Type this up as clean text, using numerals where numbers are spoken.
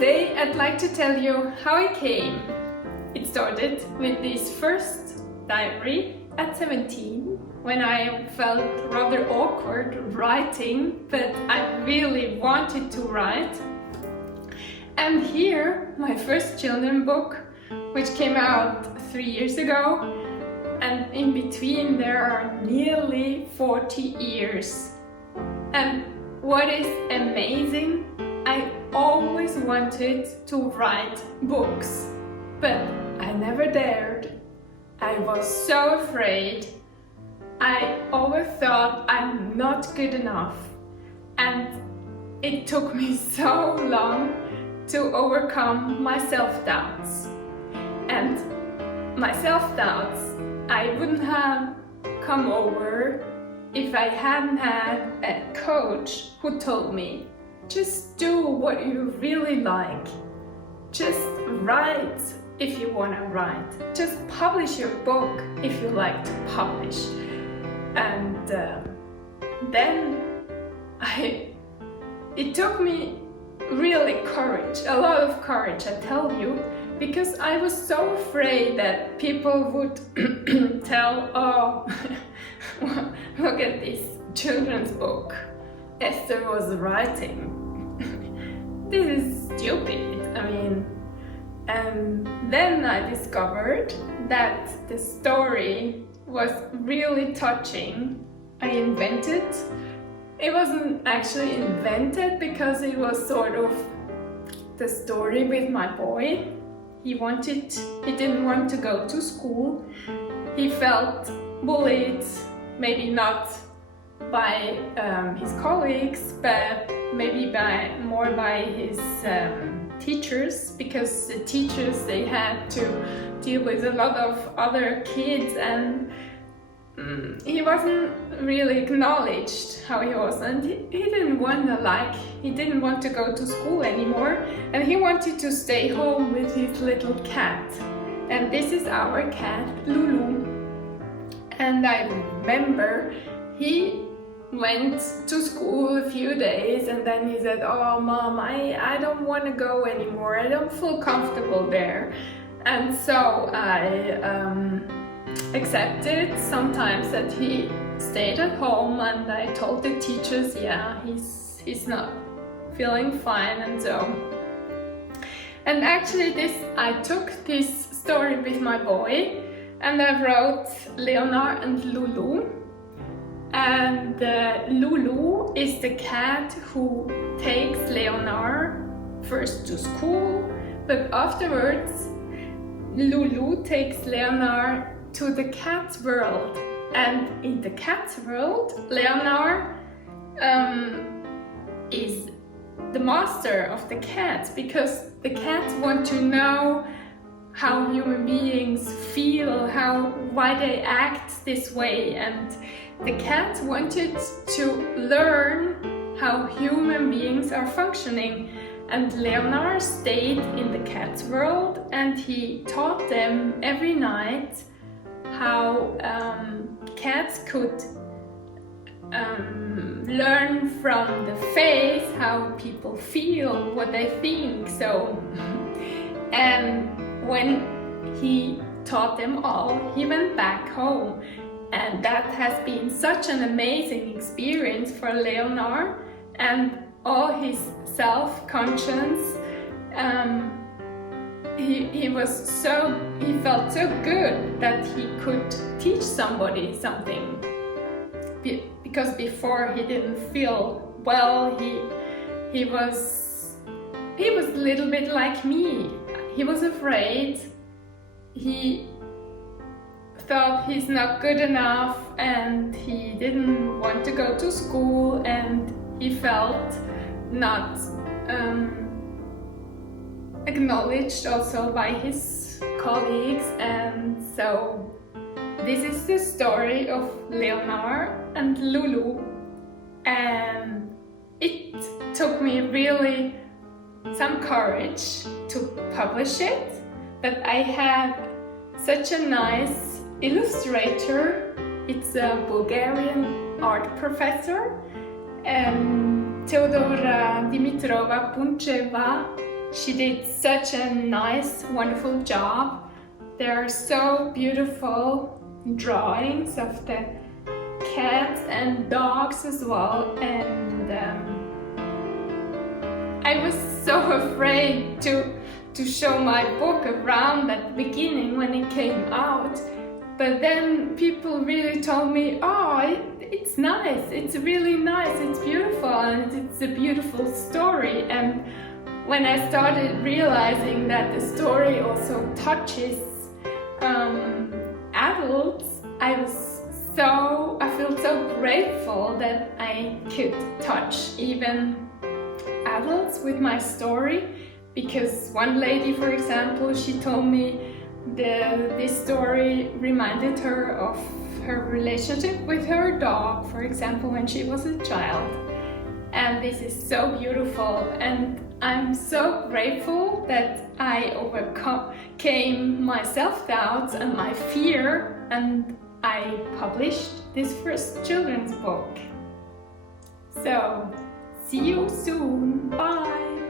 today I'd like to tell you how I came. It started with this first diary at 17 when I felt rather awkward writing, but I really wanted to write. And here, my first children's book, which came out 3 years ago, and in between there are nearly 40 years. And what is amazing, I always wanted to write books, but I never dared. I was so afraid. I always thought I'm not good enough, and it took me so long to overcome my self-doubts. And my self-doubts, I wouldn't have come over if I hadn't had a coach who told me, just do what you really like. Just write if you want to write. Just publish your book if you like to publish. And then it took me really courage, a lot of courage, I tell you, because I was so afraid that people would tell, oh, look at this children's book Esther was writing. This is stupid, I mean. And then I discovered that the story was really touching. I invented. It wasn't actually invented because it was sort of the story with my boy. He didn't want to go to school. He felt bullied, maybe not by his colleagues, but maybe more by his teachers, because the teachers, they had to deal with a lot of other kids, and he wasn't really acknowledged how he was, and he didn't want to go to school anymore, and he wanted to stay home with his little cat. And this is our cat, Loulou. And I remember he went to school a few days, and then he said, oh mom, I don't want to go anymore, I don't feel comfortable there. And so I accepted sometimes that he stayed at home, and I told the teachers, yeah, he's not feeling fine. And so, and actually I took this story with my boy, and I wrote Leonard and Loulou. And Loulou is the cat who takes Leonard first to school, but afterwards Loulou takes Leonard to the cat's world. And in the cat's world, Leonard is the master of the cats, because the cats want to know how human beings feel, why they act this way, and the cat wanted to learn how human beings are functioning. And Leonard stayed in the cat's world, and he taught them every night how cats could learn from the face how people feel, what they think. So, and when he taught them all, he went back home, and that has been such an amazing experience for Leonard, and all his self-conscience. He felt so good that he could teach somebody something, because before he didn't feel well. He was a little bit like me. He was afraid. He thought he's not good enough, and he didn't want to go to school, and he felt not acknowledged also by his colleagues. And so this is the story of Leonard and Loulou, and it took me really some courage to publish it, but I had such a nice illustrator. It's a Bulgarian art professor, Teodora Dimitrova Puncheva, she did such a nice, wonderful job. There are so beautiful drawings of the cats and dogs as well, and I was so afraid to show my book around at the beginning when it came out, but then people really told me, oh, it's nice, it's really nice, it's beautiful, and it's a beautiful story. And when I started realizing that the story also touches adults, I feel so grateful that I could touch even adults with my story. Because one lady, for example, she told me this story reminded her of her relationship with her dog, for example, when she was a child. And this is so beautiful, and I'm so grateful that I overcame my self-doubts and my fear, and I published this first children's book. So, see you soon. Bye!